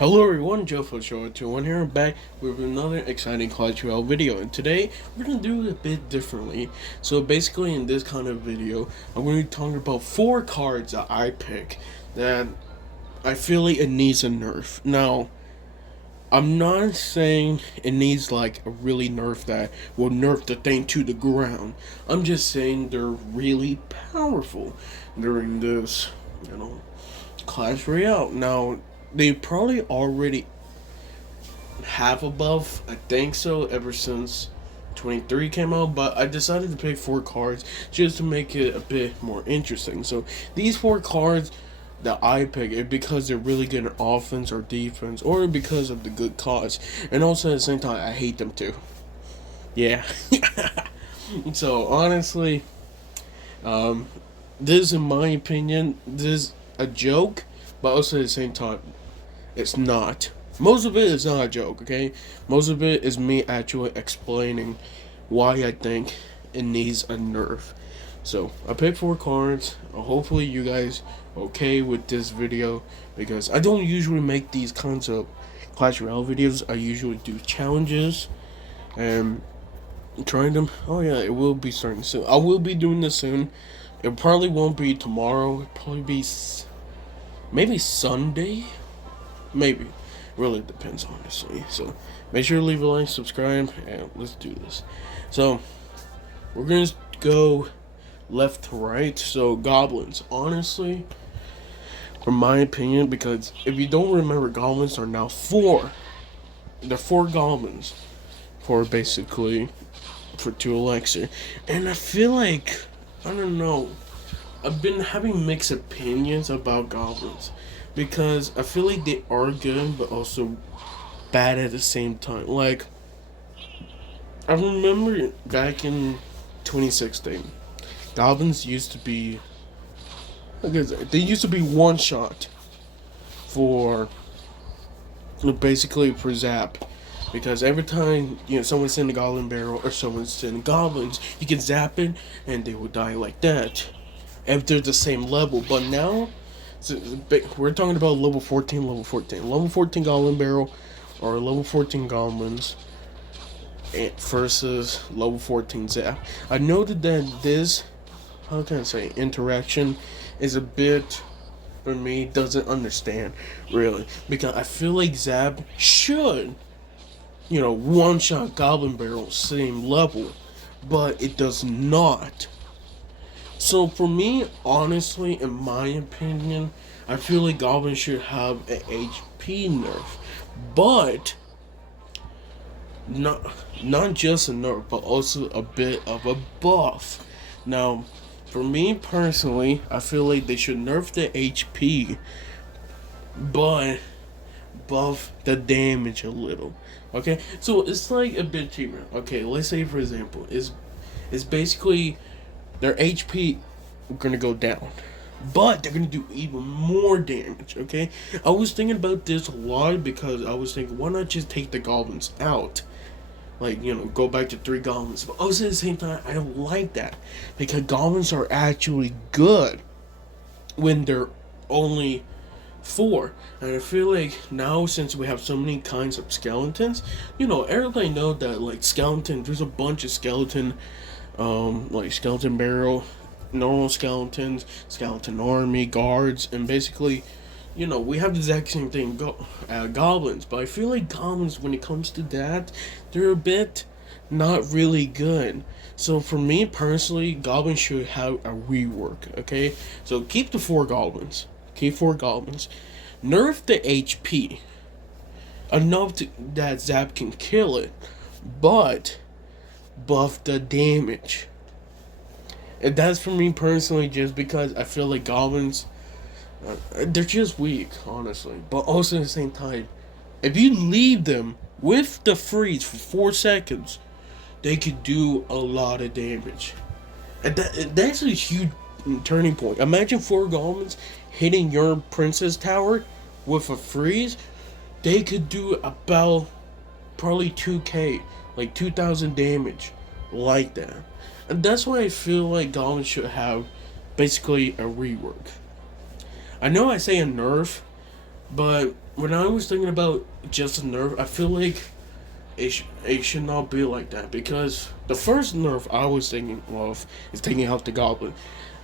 Hello everyone, Joe for Show 21 here. I'm back with another exciting Clash Royale video, and today we're gonna do it a bit differently. So basically, in this kind of video, I'm gonna be talking about 4 cards that I pick that I feel like it needs a nerf. Now, I'm not saying it needs like a really nerf that will nerf the thing to the ground. I'm just saying they're really powerful during this, Clash Royale. Now, they probably already have a buff, I think so, ever since 23 came out, but I decided to pick 4 cards just to make it a bit more interesting. So these 4 cards that I pick it because they're really good in offense or defense, or because of the good cause, and also at the same time I hate them too. Yeah. So honestly, this in my opinion, this is a joke, but also at the same time it's not. Most of it is not a joke, okay? Most of it is me actually explaining why I think it needs a nerf. So, I picked 4 cards. Hopefully you guys okay with this video, because I don't usually make these kinds of Clash Royale videos. I usually do challenges and trying them. Oh yeah, it will be starting soon. I will be doing this soon. It probably won't be tomorrow. It'll probably be maybe Sunday. Maybe. Really depends, honestly. So, make sure to leave a like, subscribe, and let's do this. So, we're going to go left to right. So, goblins. Honestly, from my opinion, because if you don't remember, goblins are now 4. They're 4 goblins for basically, for 2 elixir. And I feel like, I don't know, I've been having mixed opinions about goblins, because I feel like they are good, but also bad at the same time. Like, I remember back in 2016, goblins used to be, they used to be one shot for, basically for zap. Because every time, someone's in the goblin barrel or someone's in goblins, you can zap it and they will die like that if they're the same level. But now, so we're talking about level 14, level 14 goblin barrel, or level 14 goblins versus level 14 zap. I noted that this, how can I say, interaction is a bit, for me, doesn't understand really, because I feel like zap should, one shot goblin barrel same level, but it does not. So for me, honestly, in my opinion, I feel like goblins should have an HP nerf, but not just a nerf, but also a bit of a buff. Now, for me personally, I feel like they should nerf the HP, but buff the damage a little. Okay, so it's like a bit cheaper. Okay, let's say for example, is basically their HP gonna go down, but they're gonna do even more damage. Okay, I was thinking about this a lot, because I was thinking, why not just take the goblins out? Like, go back to 3 goblins. But also at the same time, I don't like that, because goblins are actually good when they're only 4. And I feel like now, since we have so many kinds of skeletons, everybody know that, like, skeleton, there's a bunch of skeleton, like skeleton barrel, normal skeletons, skeleton army, guards, and basically, we have the exact same thing, goblins. But I feel like goblins, when it comes to that, they're a bit not really good. So for me personally, goblins should have a rework. Okay, so keep the 4 goblins. Keep 4 goblins. Nerf the HP enough that zap can kill it, but buff the damage. And that's for me personally, just because I feel like goblins, they're just weak, honestly. But also at the same time, if you leave them with the freeze for 4 seconds, they could do a lot of damage. And that's a huge turning point. Imagine 4 goblins hitting your princess tower with a freeze. They could do about probably 2k, like 2,000 damage, like that. And that's why I feel like goblins should have basically a rework. I know I say a nerf, But when I was thinking about just a Nerf, I feel like it should not be like that because the first Nerf I was thinking of is taking out the Goblin.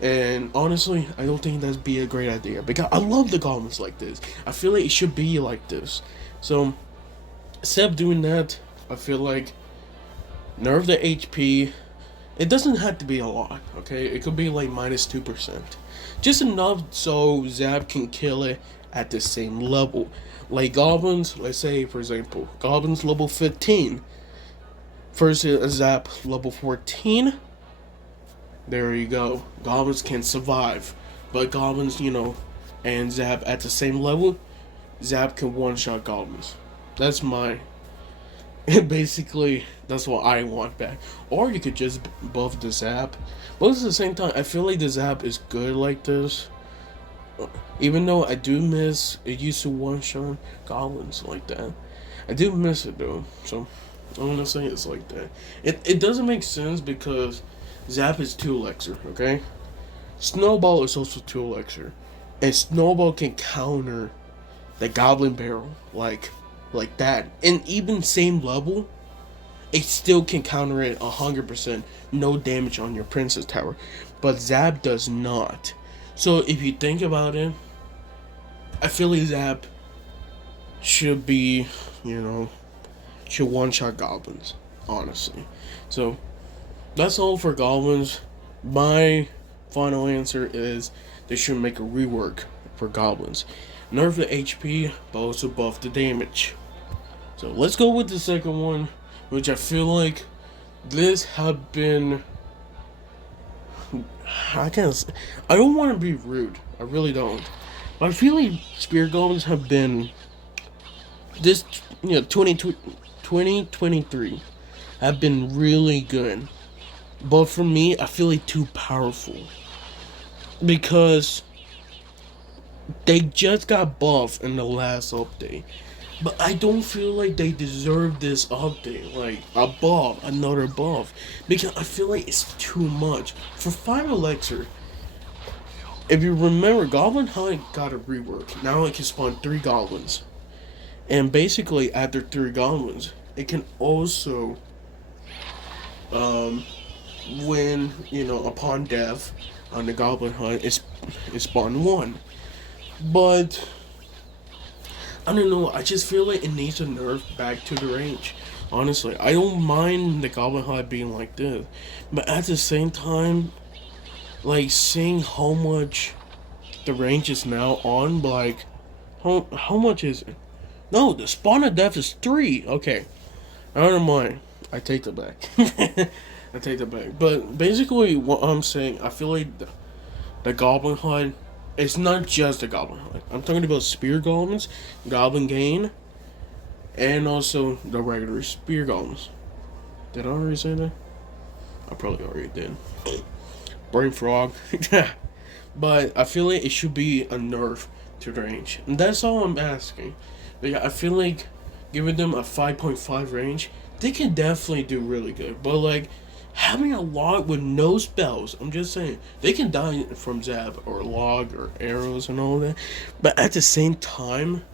And honestly, I don't think that'd be a great idea because I love the goblins like this. I feel like it should be like this. So, instead of doing that, I feel like nerf the HP. It doesn't have to be a lot, okay? It could be like -2%. Just enough so Zap can kill it at the same level. Like goblins, let's say for example, goblins level 15 versus Zap level 14. There you go. Goblins can survive. But goblins, and Zap at the same level, Zap can one-shot goblins. That's my basically that's what I want back. Or you could just buff the Zap. But at the same time, I feel like the Zap is good like this. Even though I do miss it used to one-shot goblins like that. I do miss it though. So I'm gonna say it's like that. It doesn't make sense because Zap is 2 elixir, okay? Snowball is also 2 elixir. And Snowball can counter the Goblin Barrel like that. And even same level, it still can counter it 100%. No damage on your Princess Tower. But Zap does not. So if you think about it, I feel like Zap should be, should one-shot goblins, honestly. So that's all for goblins. My final answer is they should make a rework for goblins. Nerf the HP, but also buff the damage. So let's go with the second one, which I feel like this have been. I don't want to be rude. I really don't. But I feel like Spear Goblins have been this 2023 have been really good. But for me, I feel like too powerful. Because they just got buffed in the last update. But I don't feel like they deserve this update. Like, another buff. Because I feel like it's too much. For 5 Elixir, if you remember, Goblin Hunt got a rework. Now it can spawn 3 goblins. And basically, after 3 goblins, it can also, when, upon death on the Goblin Hunt, it's spawn 1. But I don't know, I just feel like it needs a nerf back to the range. Honestly, I don't mind the Goblin Hunt being like this. But at the same time, like, seeing how much the range is now on, like, how much is it? No, the spawn of death is 3. Okay, I don't mind. I take that back. I take that back. But basically, what I'm saying, I feel like the Goblin Hunt, it's not just the Goblin Hunt. I'm talking about Spear Goblins, Goblin Gain, and also the regular Spear Goblins. Did I already say that? I probably already did. Brain Frog. But I feel like it should be a nerf to the range. And that's all I'm asking. But yeah, I feel like giving them a 5.5 range, they can definitely do really good. But like, having a log with no spells, I'm just saying, they can die from Zap or log or arrows and all that. But at the same time,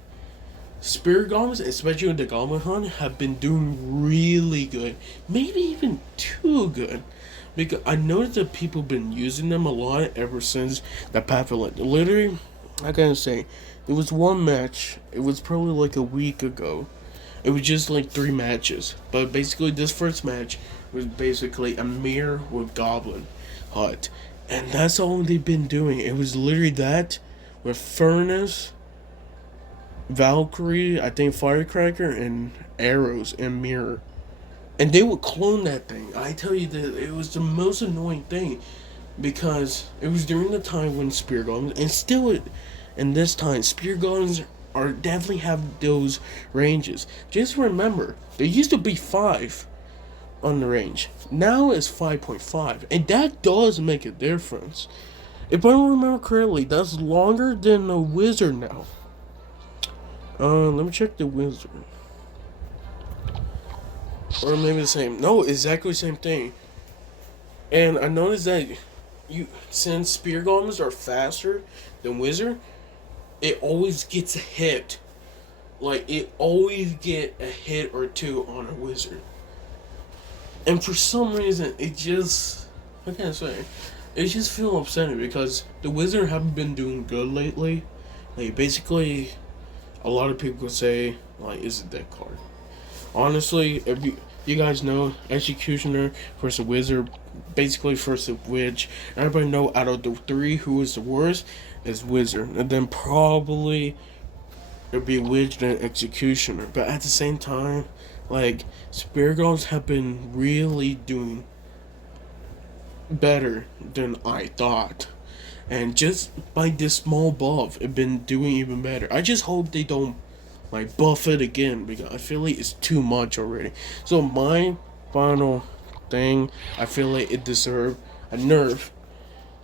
Spirit Goblins, especially with the Goblin Hunt, have been doing really good. Maybe even too good. Because I noticed that people have been using them a lot ever since the Path of Light. Literally, I gotta say, it was one match. It was probably like a week ago. It was just like 3 matches. But basically, this first match was basically a mirror with Goblin Hut. And that's all they've been doing. It was literally that with Furnace, Valkyrie, I think Firecracker, and arrows and mirror. And they would clone that thing. I tell you that it was the most annoying thing. Because it was during the time when Spear Goblins, and still in this time, Spear Goblins are definitely have those ranges. Just remember, there used to be 5 on the range. Now it's 5.5. And that does make a difference. If I remember correctly, that's longer than the wizard now. Let me check the wizard. Or maybe the same. No, exactly the same thing. And I noticed that since Spear Goblins are faster than wizard, it always gets a hit. Like, it always get a hit or two on a wizard. And for some reason, it just, I can't say, it just feel upsetting because the wizard haven't been doing good lately. Like, basically, a lot of people could say, like, it's a dead card. Honestly, if you guys know, Executioner versus Wizard, basically versus Witch. Everybody know out of the three who is the worst is Wizard, and then probably it'd be Witch and Executioner. But at the same time, like, Spirit Girls have been really doing better than I thought. And just by this small buff, it's been doing even better. I just hope they don't like buff it again because I feel like it's too much already. So my final thing, I feel like it deserves a nerf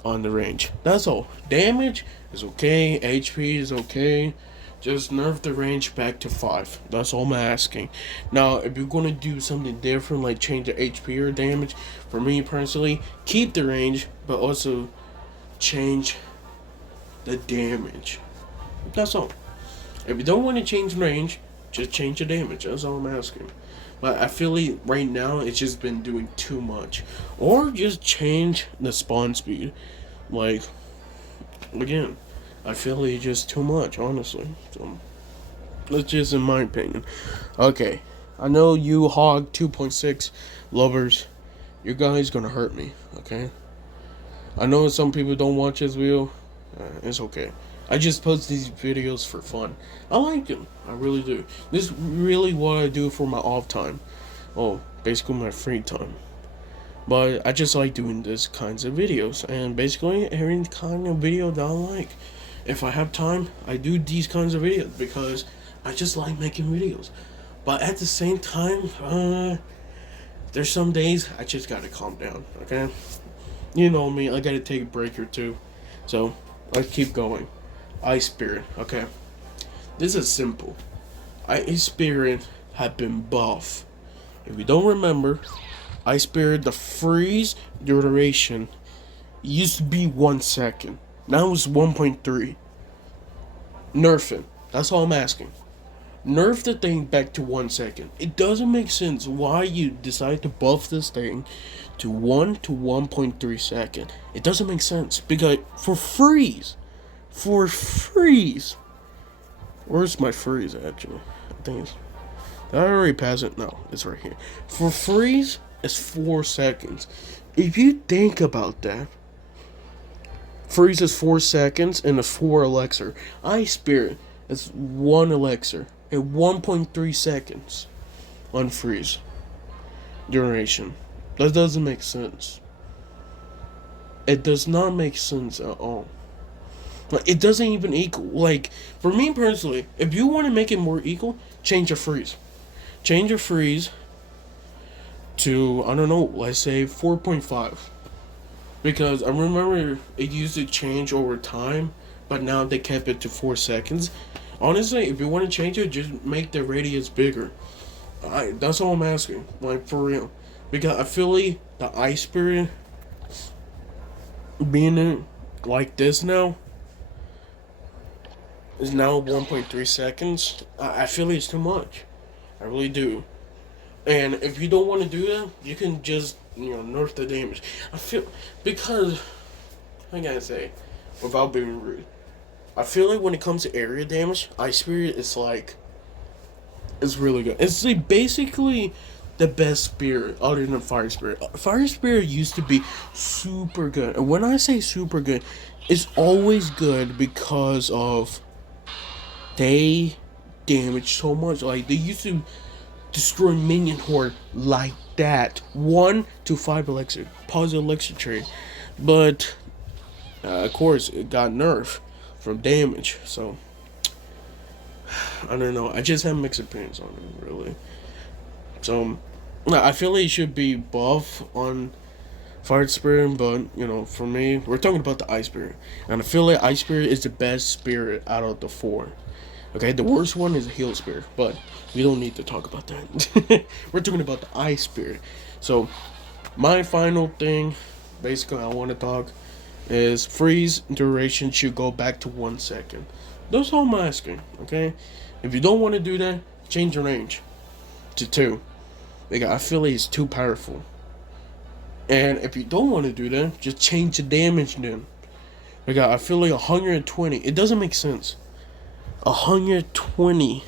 on the range. That's all. Damage is okay, HP is okay. Just nerf the range back to 5. That's all I'm asking. Now, if you're gonna do something different, like change the HP or damage, for me personally, keep the range, but also change the damage. That's all. If you don't want to change range, just change the damage. That's all I'm asking. But I feel like right now it's just been doing too much. Or just change the spawn speed. Like, again, I feel like it's just too much, honestly. So, that's just in my opinion. Okay, I know you Hog 2.6 lovers, you guys gonna hurt me, okay? I know some people don't watch this video. It's okay. I just post these videos for fun. I like them. I really do. This is really what I do for my off time. Oh, basically my free time. But I just like doing this kinds of videos. And basically every kind of video that I like. If I have time, I do these kinds of videos because I just like making videos. But at the same time, there's some days I just gotta calm down, okay? You know me, I gotta take a break or two. So, let's keep going. Ice Spirit, okay. This is simple. Ice Spirit have been buff. If you don't remember, Ice Spirit, the freeze duration used to be 1 second. Now it's 1.3. Nerf it. That's all I'm asking. Nerf the thing back to 1 second. It doesn't make sense why you decide to buff this thing to 1 to 1.3 second. It doesn't make sense because for freeze, where's my freeze actually? I think it's, did I already pass it? No, it's right here. For freeze, it's 4 seconds. If you think about that, freeze is 4 seconds and it's 4 elixir. Ice Spirit is 1 elixir and 1.3 seconds on freeze duration. That doesn't make sense. It does not make sense at all. Like, it doesn't even equal. Like, for me personally, if you want to make it more equal, change your freeze. Change your freeze to, I don't know, let's say 4.5. Because I remember it used to change over time, but now they kept it to 4 seconds. Honestly, if you want to change it, just make the radius bigger. That's all I'm asking. Like, for real. Because I feel like the Ice Spirit being like this now is now 1.3 seconds. I feel like it's too much. I really do. And if you don't want to do that, you can just, nerf the damage. I feel, because, I gotta say, without being rude, I feel like when it comes to area damage, Ice Spirit is like, it's really good. It's like basically the best spirit other than Fire Spirit. Fire Spirit used to be super good. And when I say super good, it's always good because of they damage so much. Like, they used to destroy minion horde like that. 1 to 5 elixir. Pause the elixir trade. But, of course, it got nerfed from damage. So, I don't know. I just have mixed opinions on it, really. So, I feel like it should be buff on Fire Spirit, but, for me, we're talking about the Ice Spirit. And I feel like Ice Spirit is the best spirit out of the 4. Okay, the worst one is a Heal Spirit, but we don't need to talk about that. We're talking about the Ice Spirit. So, my final thing, basically, I want to talk is freeze duration should go back to 1 second. That's all I'm asking, okay? If you don't want to do that, change your range to 2. Because I feel like it's too powerful. And if you don't want to do that, just change the damage then. Because I feel like 120, it doesn't make sense. 120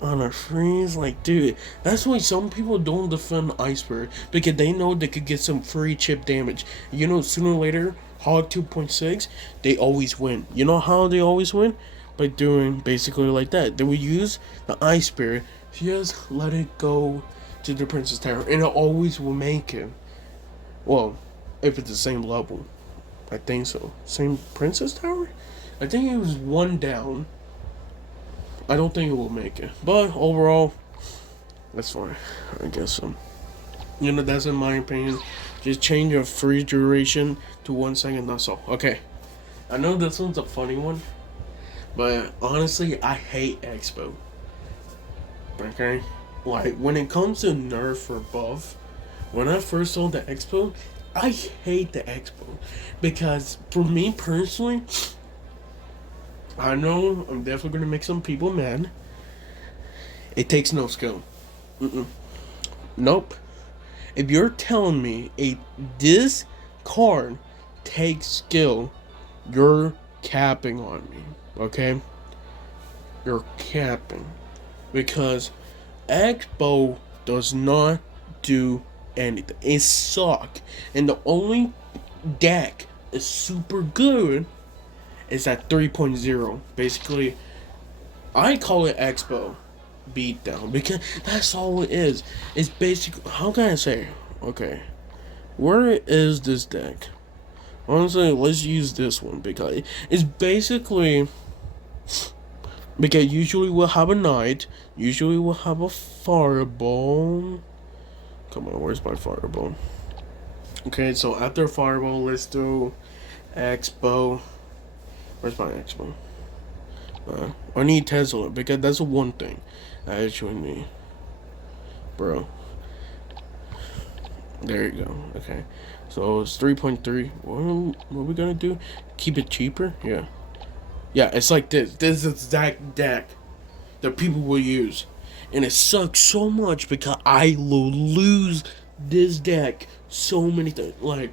on a freeze, like, dude, that's why some people don't defend Iceberg, because they know they could get some free chip damage. You know, sooner or later, Hog 2.6, they always win. You know how they always win? By doing basically like that. They would use the Iceberg, just let it go to the Princess Tower, and it always will make it. Well, if it's the same level. I think so. Same Princess Tower? I think it was one down. I don't think it will make it. But overall, that's fine. I guess so. You know, that's in my opinion. Just change your freeze duration to 1 second, that's all. Okay. I know this one's a funny one. But honestly, I hate Expo. Okay? Like, when it comes to Nerf or buff, when I first saw the Expo, I hate the Expo. Because for me personally, I know I'm definitely going to make some people mad. It takes no skill. Nope. If you're telling me this card takes skill, you're capping on me. Okay? You're capping. Because Expo does not do anything. It sucks. And the only deck is super good is at 3.0. Basically, I call it Expo Beatdown because that's all it is. It's basically, how can I say? Okay, where is this deck? Honestly, let's use this one because it's basically, because usually we'll have a knight, usually we'll have a fireball. Come on, where's my fireball? Okay, so after fireball, let's do Expo. Where's my Expo? I need Tesla because that's the one thing I actually need. Bro. There you go. Okay. So it's 3.3. What are we gonna do? Keep it cheaper? Yeah. Yeah, it's like this. This is that deck that people will use. And it sucks so much because I will lose this deck so many times. Like,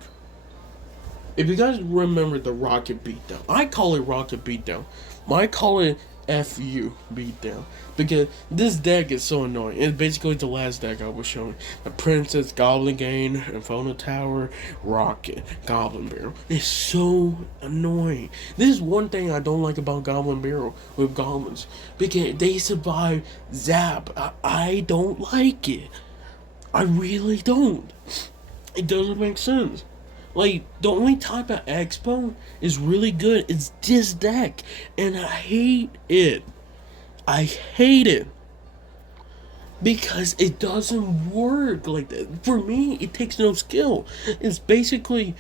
if you guys remember the Rocket Beatdown, I call it Rocket Beatdown. I call it FU Beatdown. Because this deck is so annoying. It's basically the last deck I was showing. The Princess, Goblin Gain, Inferno Tower, Rocket, Goblin Barrel. It's so annoying. This is one thing I don't like about Goblin Barrel with goblins. Because they survive Zap. I don't like it. I really don't. It doesn't make sense. Like, the only type of Expo is really good is this deck. And I hate it. I hate it. Because it doesn't work like that. For me, it takes no skill. It's basically,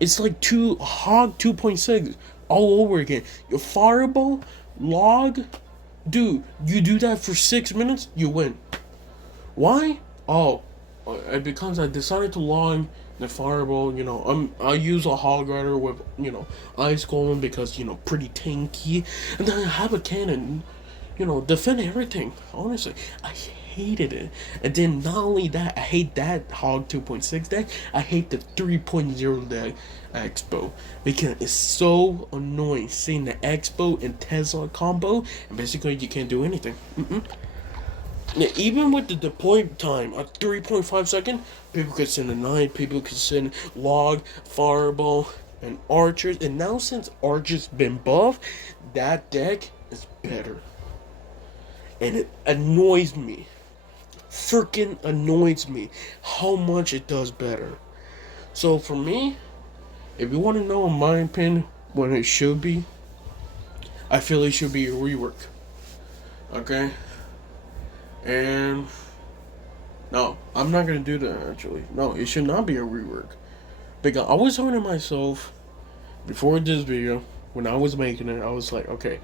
it's like Hog 2.6 all over again. Your fireball, log, dude, you do that for 6 minutes, you win. Why? Oh, because I decided to log the fireball, I use a hog rider with, ice golem because, pretty tanky. And then I have a cannon, defend everything. Honestly, I hated it. And then not only that, I hate that Hog 2.6 deck, I hate the 3.0 deck Expo. Because it's so annoying seeing the Expo and Tesla combo, and basically you can't do anything. Even with the deploy time at 3.5 seconds, people could send a knight, people could send log, fireball, and archers. And now since archers been buffed, that deck is better. And it annoys me. Freaking annoys me how much it does better. So for me, if you want to know in my opinion what it should be, I feel it should be a rework. Okay? And no, I'm not gonna do that actually. No, it should not be a rework. Because I was talking to myself before this video, when I was making it, I was like, okay,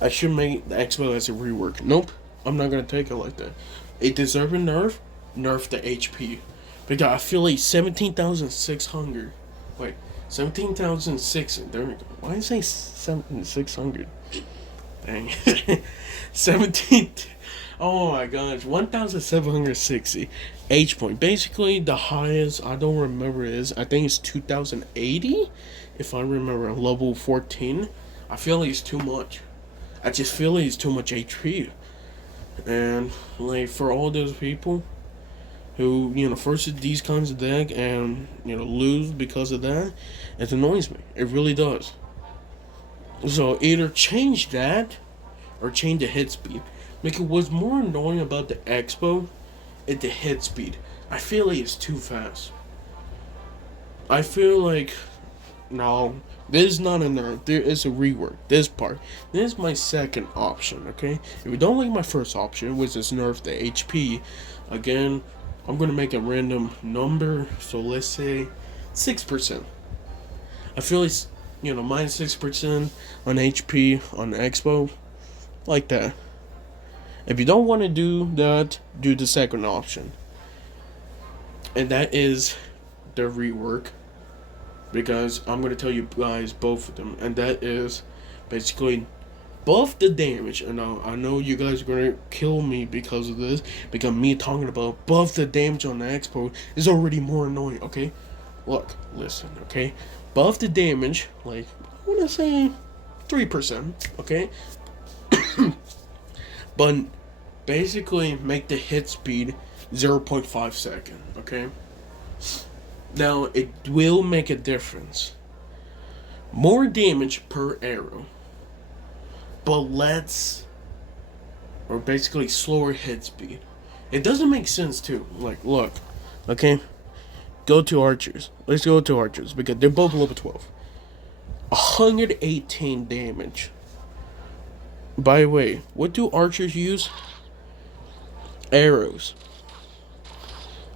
I should make the Expo as a rework. Nope, I'm not gonna take it like that. It deserves a nerf the HP. Because I feel like 17,600. Wait, 17,600. There we go. Why did I say 7,600? Dang. 17. Oh my gosh. 1,760 H point. Basically, the highest, I don't remember, is, I think it's 2,080. If I remember, level 14. I feel like it's too much. I just feel like it's too much HP. And, like, for all those people who, first these kinds of deck and, lose because of that, it annoys me. It really does. So either change that or change the hit speed. Because what's more annoying about the Expo is the hit speed. I feel like it's too fast. I feel like, no, this is not a nerf. There is a rework. This part. This is my second option, okay? If you don't like my first option, which is nerf the HP, again, I'm going to make a random number. So let's say 6%. I feel like, minus 6% on HP on the Expo. Like that. If you don't want to do that, do the second option. And that is the rework. Because I'm going to tell you guys both of them. And that is basically buff the damage. And I know you guys are going to kill me because of this. Because me talking about buff the damage on the Expo is already more annoying, okay? Look, listen, okay? Buff the damage, like, I want to say 3%, okay? But basically make the hit speed 0.5 second, okay? Now, it will make a difference. More damage per arrow. But or basically slower hit speed. It doesn't make sense too. Like, look, okay? Go to archers. Let's go to archers because they're both level 12. 118 damage. By the way, what do archers use? Arrows.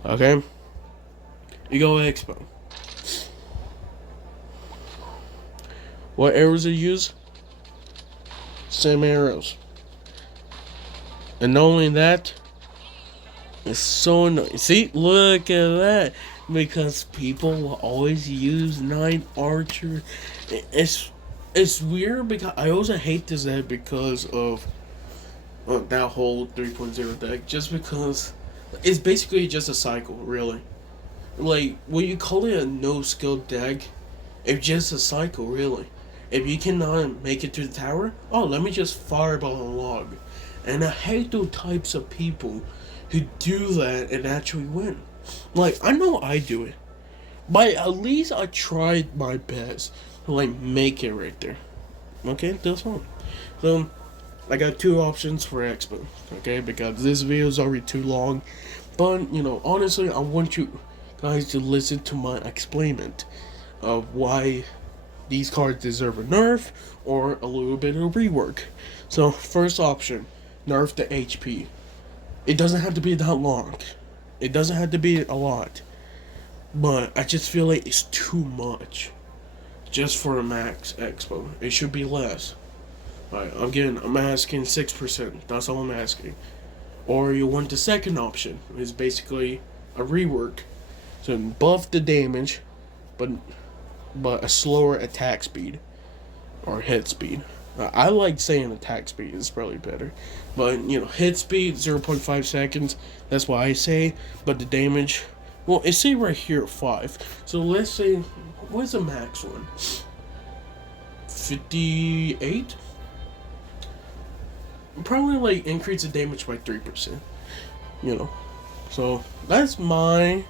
Okay? You go Expo. What arrows are used? Same arrows. And not only that, it's so annoying. See, look at that. Because people will always use 9 archer. It's weird because I also hate this deck because of that whole 3.0 deck. Just because it's basically just a cycle, really. Like, when you call it a no-skill deck, it's just a cycle, really. If you cannot make it to the tower, let me just fireball a log. And I hate those types of people who do that and actually win. Like, I know I do it. But at least I tried my best to, like, make it right there. Okay, that's fine. So, I got 2 options for Expo. Okay, because this video is already too long. But, honestly, I want you guys to listen to my explainment of why these cards deserve a nerf or a little bit of rework. So, first option, nerf the HP. It doesn't have to be that long. It doesn't have to be a lot. But I just feel like it's too much. Just for a max Expo. It should be less. Alright, again, I'm asking 6%. That's all I'm asking. Or you want the second option. It's basically a rework. So buff the damage, but a slower attack speed. Or hit speed. I like saying attack speed is probably better. But, hit speed, 0.5 seconds. That's what I say. But the damage, well, it say right here 5. So let's say, what's the max one? 58? Probably, like, increase the damage by 3%. So, that's my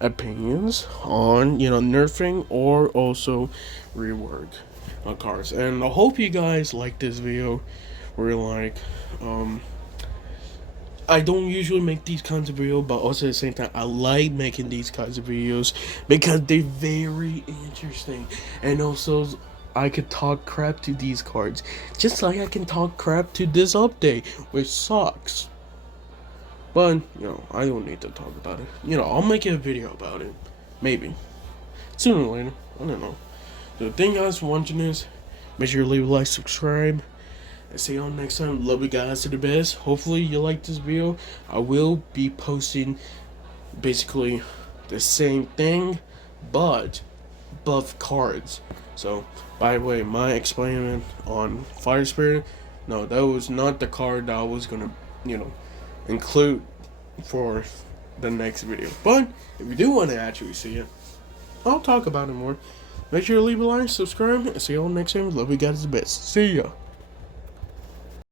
opinions on, nerfing or also rework on cards. And I hope you guys like this video. Where, like, I don't usually make these kinds of videos, but also at the same time, I like making these kinds of videos because they're very interesting. And also, I could talk crap to these cards, just like I can talk crap to this update, which sucks. But, I don't need to talk about it. I'll make a video about it. Maybe. Sooner or later. I don't know. So, thank you guys for watching this. Make sure you leave a like, subscribe. And see y'all next time. Love you guys to the best. Hopefully you like this video. I will be posting basically the same thing, but buff cards. So, by the way, my experiment on Fire Spirit, No, that was not the card that I was gonna, include for the next video. But if you do want to actually see it, I'll talk about it more. Make sure to leave a like, subscribe, and see you all next time. Love you guys the best. See ya.